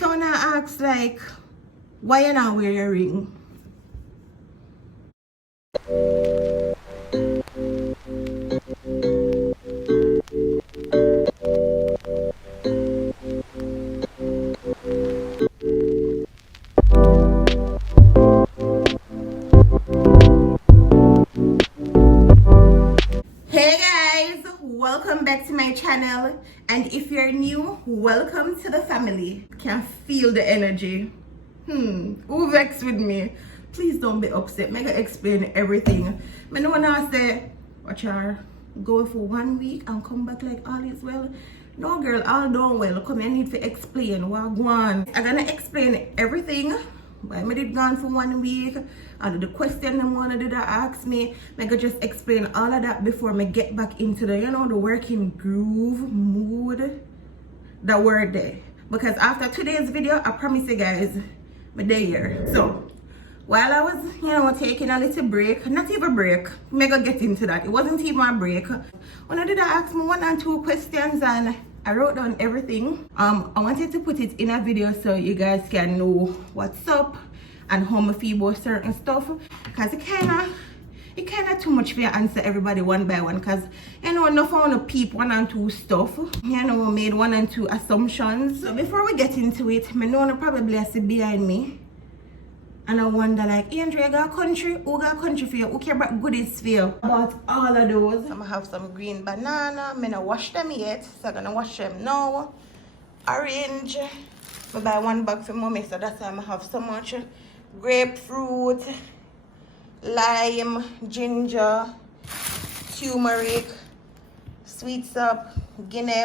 So when I ask like, why you not wear your ring? Hey guys, welcome back to my channel, and if you're new, welcome to the family. Can feel the energy. Who vexed with me? Please don't be upset. Make her explain everything. I don't wanna say, watch her go for 1 week and come back like all is well. No girl, all done well. Come, I need to explain what go on. I'm gonna explain everything. Why I did gone for 1 week, and the question them wanna did ask me, I could just explain all of that before I get back into the, the working groove mood, the word there. Because after today's video, I promise you guys, I'm there. So while I was, taking a little break, not even break, I go get into that. It wasn't even a break. When I did ask me 1 and 2 questions, and I wrote down everything. I wanted to put it in a video so you guys can know what's up and how I feel about certain stuff, because it kind of too much for you to answer everybody one by one, because enough I want to peep 1 and 2 stuff, made 1 and 2 assumptions. So before we get into it, I know probably I see behind me, and I wonder like, Andrea, you got a country? Who got a country for you? Who can bring goodies for you? About all of those. I'm gonna have some green banana. I'm gonna wash them yet, so I'm gonna wash them now. Orange. I buy 1 bag for mommy, so that's why I'm gonna have so much. Grapefruit, lime, ginger, turmeric, sweet sap, guinea,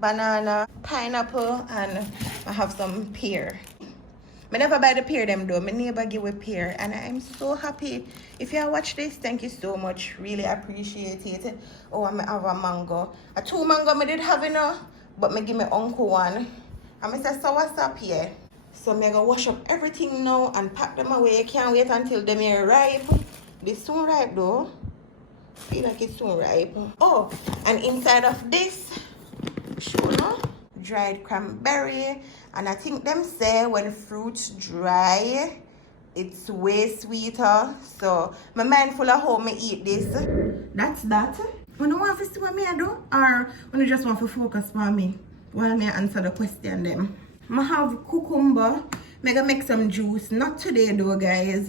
banana, pineapple, and I have some pear. I never buy the pear them though. My neighbor give a pear, and I'm so happy. If you watch this, thank you so much. Really appreciate it. Oh, I have a mango. A 2 mango I did have but me give my uncle 1. And I say sour sap here. So I'm gonna wash up everything now and pack them away. Can't wait until them are ripe. They soon ripe though. Feel like it's soon ripe. Oh, and inside of this, sure no, dried cranberry. And I think them say when fruits dry, it's way sweeter. So I'm mindful of how I eat this. That's that. When you want to see what I do, or when you just want to focus on me while I answer the question them. I have cucumber. I'm gonna make some juice. Not today though, guys.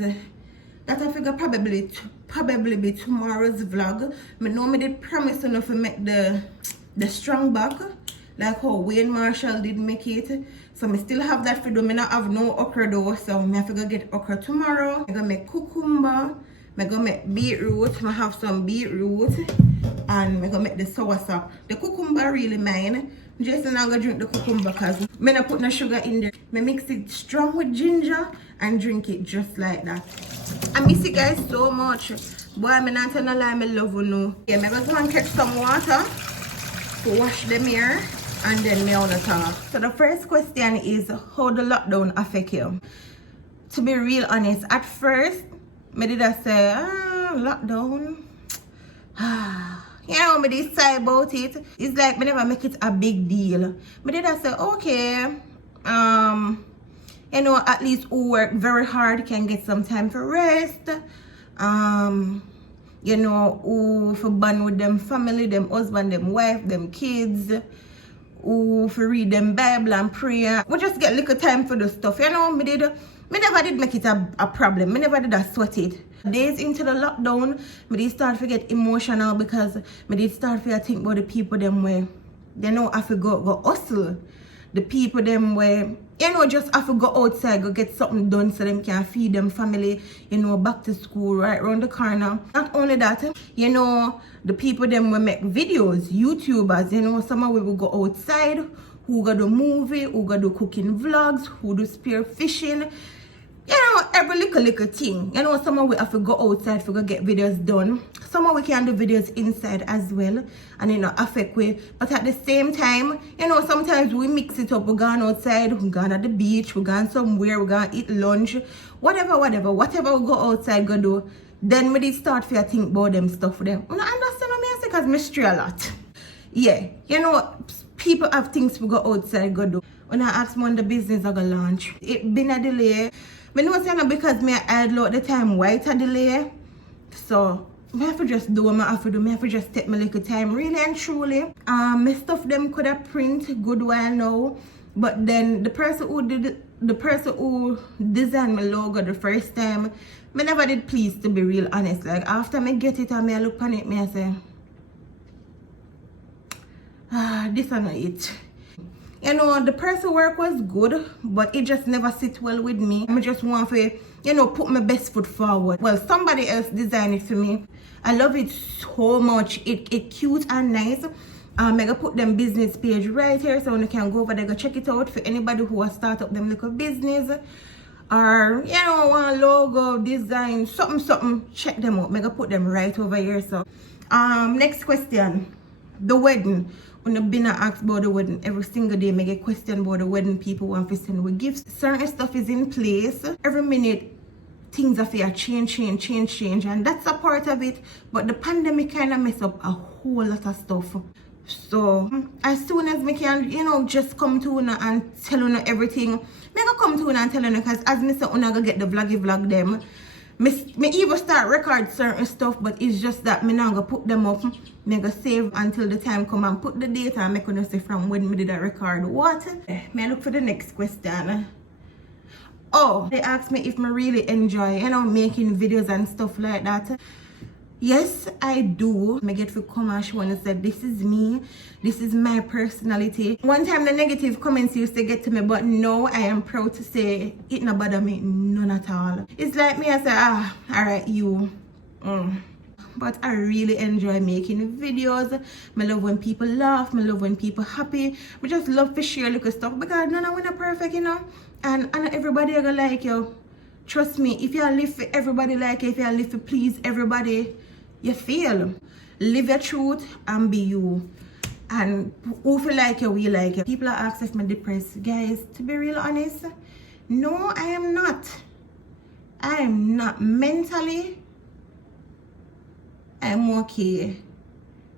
That I figure probably be tomorrow's vlog. I know I did promise enough to make the strong back, like how Wayne Marshall did make it. So I still have that for do. I not have no okra though, so I have to go get okra tomorrow. I'm gonna make cucumber. I'm gonna make beetroot. I have some beetroot, and I'm gonna make the sour sap. The cucumber really mine. Just not gonna drink the cucumber because I not put no sugar in there. I mix it strong with ginger and drink it just like that. I miss you guys so much. Boy, I'm not gonna lie, I love you now. Yeah, I'm gonna go and catch some water to wash them here, and then me on the talk. So the first question is, how the lockdown affect you? To be real honest, at first, I did say, lockdown. Me did say about it. It's like me never make it a big deal. Me did say, okay, at least who work very hard can get some time for rest. Who for bond with them family, them husband, them wife, them kids, who for read them Bible and prayer. We just get little time for the stuff. Me never did make it a problem. Me never did sweat it. Days into the lockdown, me did start to get emotional because me did start to think about the people them where they know I have to go hustle. The people them where just have to go outside, go get something done so them can feed them family, back to school right around the corner. Not only that, the people them will make videos, YouTubers, some of we will go outside, who go do movie, who go do cooking vlogs, who do spear fishing. Every little thing. Some of we have to go outside to go get videos done. Some of we can do videos inside as well, and affect we. But at the same time, sometimes we mix it up. We're going outside, we're going at the beach, we're going somewhere, we're going to eat lunch, whatever we go outside go do. Then we did start to think about them stuff for them. You understand what I say? Because I stray a lot. Yeah, people have things we go outside go do. when I asked me when the business I gonna launch. It been a delay. I know it's not because me I idle out the time why it's a delay. So I have to just do what I have to do. I have to just take my little time, really and truly. My stuff them could have print good while now, but then the person who designed my logo the first time, I never did please, to be real honest. Like after I get it and I look on it, I say, this is not it. You know, the person work was good, but it just never sit well with me. I just want to, you know, put my best foot forward. Well, somebody else designed it for me. I love it so much. It cute and nice. I'm gonna put them business page right here so you can go over there, go check it out for anybody who has start up them little business or, you know, want logo, design, something, check them out. I'm gonna put them right over here. So next question, the wedding. When I've been asked about the wedding every single day, I get question about the wedding. People want to send with gifts. Certain stuff is in place. Every minute things are fair change, and that's a part of it. But the pandemic kind of mess up a whole lot of stuff. So as soon as we can, you know, just come to una and tell una everything. Me gonna come to una and tell una, because as me say, una gonna get the vlog them. Me even start record certain stuff, but it's just that me now gonna put them up. Me gonna save until the time come and put the data and me gonna say from when me did a record what. Me look for the next question. Oh, they asked me if me really enjoy, you know, making videos and stuff like that. Yes, I do. I get to come and show and say, this is me, this is my personality. One time the negative comments used to get to me, but no, I am proud to say it not bother me none at all. It's like me, I say, alright, you. But I really enjoy making videos. I love when people laugh, I love when people happy. I just love to share little stuff because none of them are perfect, you know. And not everybody are gonna like you. Trust me, if you live for everybody like you, if you live for please everybody, you fail. Live your truth and be you. And who feel like you, we like you. People are asking if I'm depressed. Guys, to be real honest, no, I am not. I am not. Mentally, I'm okay.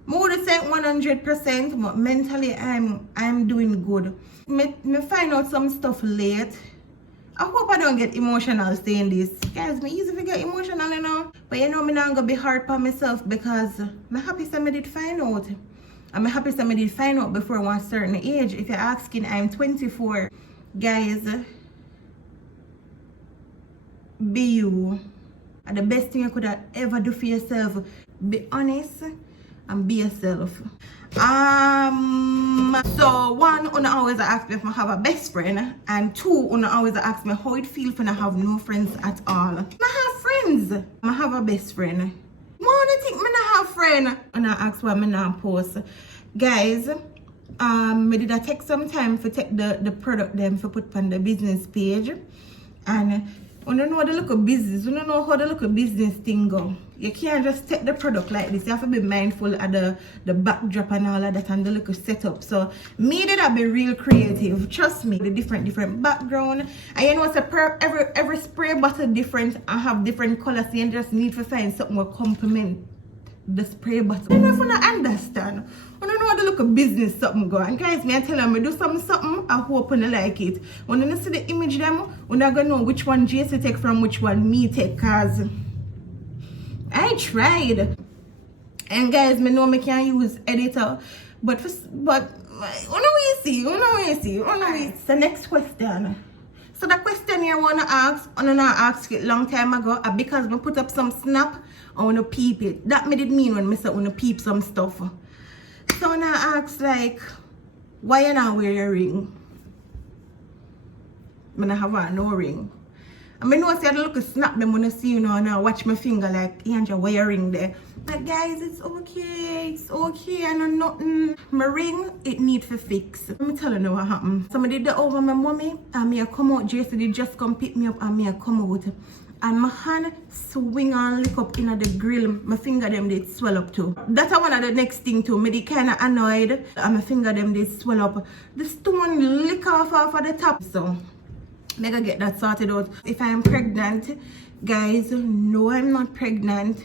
More than say 100%, but mentally I'm doing good. Me find out some stuff late. I hope I don't get emotional saying this. Guys, me easy to get emotional, you know. But you know, me not gonna be hard for myself because I'm happy somebody did find out. I'm happy somebody did find out before one certain age. If you're asking, I'm 24. Guys, be you. And the best thing you could ever do for yourself. Be honest and be yourself. So one, una always ask me if I have a best friend, and two, una always ask me how it feels when I have no friends at all. I have friends. I have a best friend. One think me not have friend, and I ask why me not post. Guys, me did I take some time to take the product them for put on the business page, and you don't know the local business, you don't know how the local business thing go. You can't just take the product like this. You have to be mindful of the backdrop and all of that and the little setup. So me did I be real creative. Trust me, the different background. And you know it's every spray bottle different and have different colors. So you just need to find something that complement the spray bottle. You know if you don't understand. I don't know how the look of business something go. And guys, me I tell them I do something, I hope you like it. When you see the image them, you're not gonna know which one JC take from which one me take, cause I tried. And guys, me know me can use editor, but the next question. So the question you wanna ask, I don't ask it long time ago, because we put up some snap, I wanna peep it. That made it mean when me say I wanna peep some stuff. So when I ask like, why you not wear your ring? I don't have no ring. I mean, no, say I look a snap them when I see you know and I watch my finger like, Andrea, why your ring there? But guys, it's okay, I know nothing. My ring, it need for fix. Let me tell you what happened. Somebody did that over my mommy and me I come out, Jason did just come pick me up and me I come out. And my hand swing and lick up in the grill. My finger them did swell up too. That's one of the next thing too. Me did kind of annoyed and my finger them did swell up. The stone lick off of the top. So I gotta get that sorted out. If I am pregnant, guys, no, I'm not pregnant.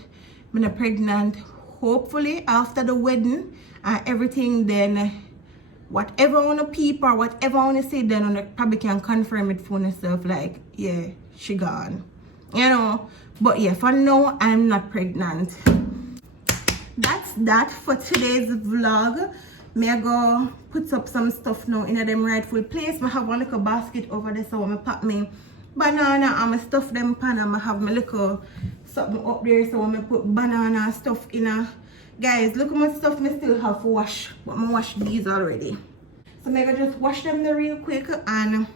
I'm not pregnant. Hopefully after the wedding and everything, then whatever I wanna peep or whatever I wanna say, then I probably can confirm it for myself, like, yeah, she gone. You know. But yeah, for now, I'm not pregnant. That's that for today's vlog. May I go put up some stuff now in them rightful place. I have one little basket over there, so I pop me banana and I stuff them pan, and I have my little something up there, so I put banana stuff in a. Guys, look how much stuff I still have to wash, but I wash these already. So maybe just wash them there real quick and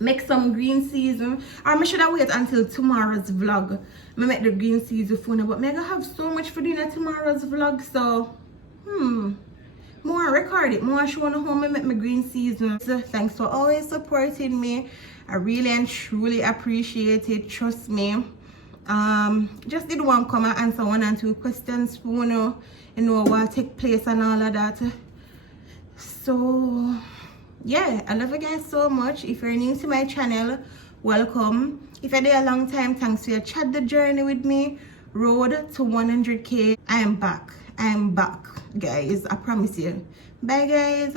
make some green season. Or I should have wait until tomorrow's vlog. I make the green season for now, but I have so much for dinner tomorrow's vlog, so more record it, more show on home and make my green season. So thanks for always supporting me. I really and truly appreciate it. Trust me. Just did one come and answer 1 and 2 questions for you know what take place and all of that. So yeah, I love you guys so much. If you're new to my channel, welcome. If you're there a long time, thanks for your chat the journey with me. Road to 100k. I am back, guys. I promise you. Bye guys.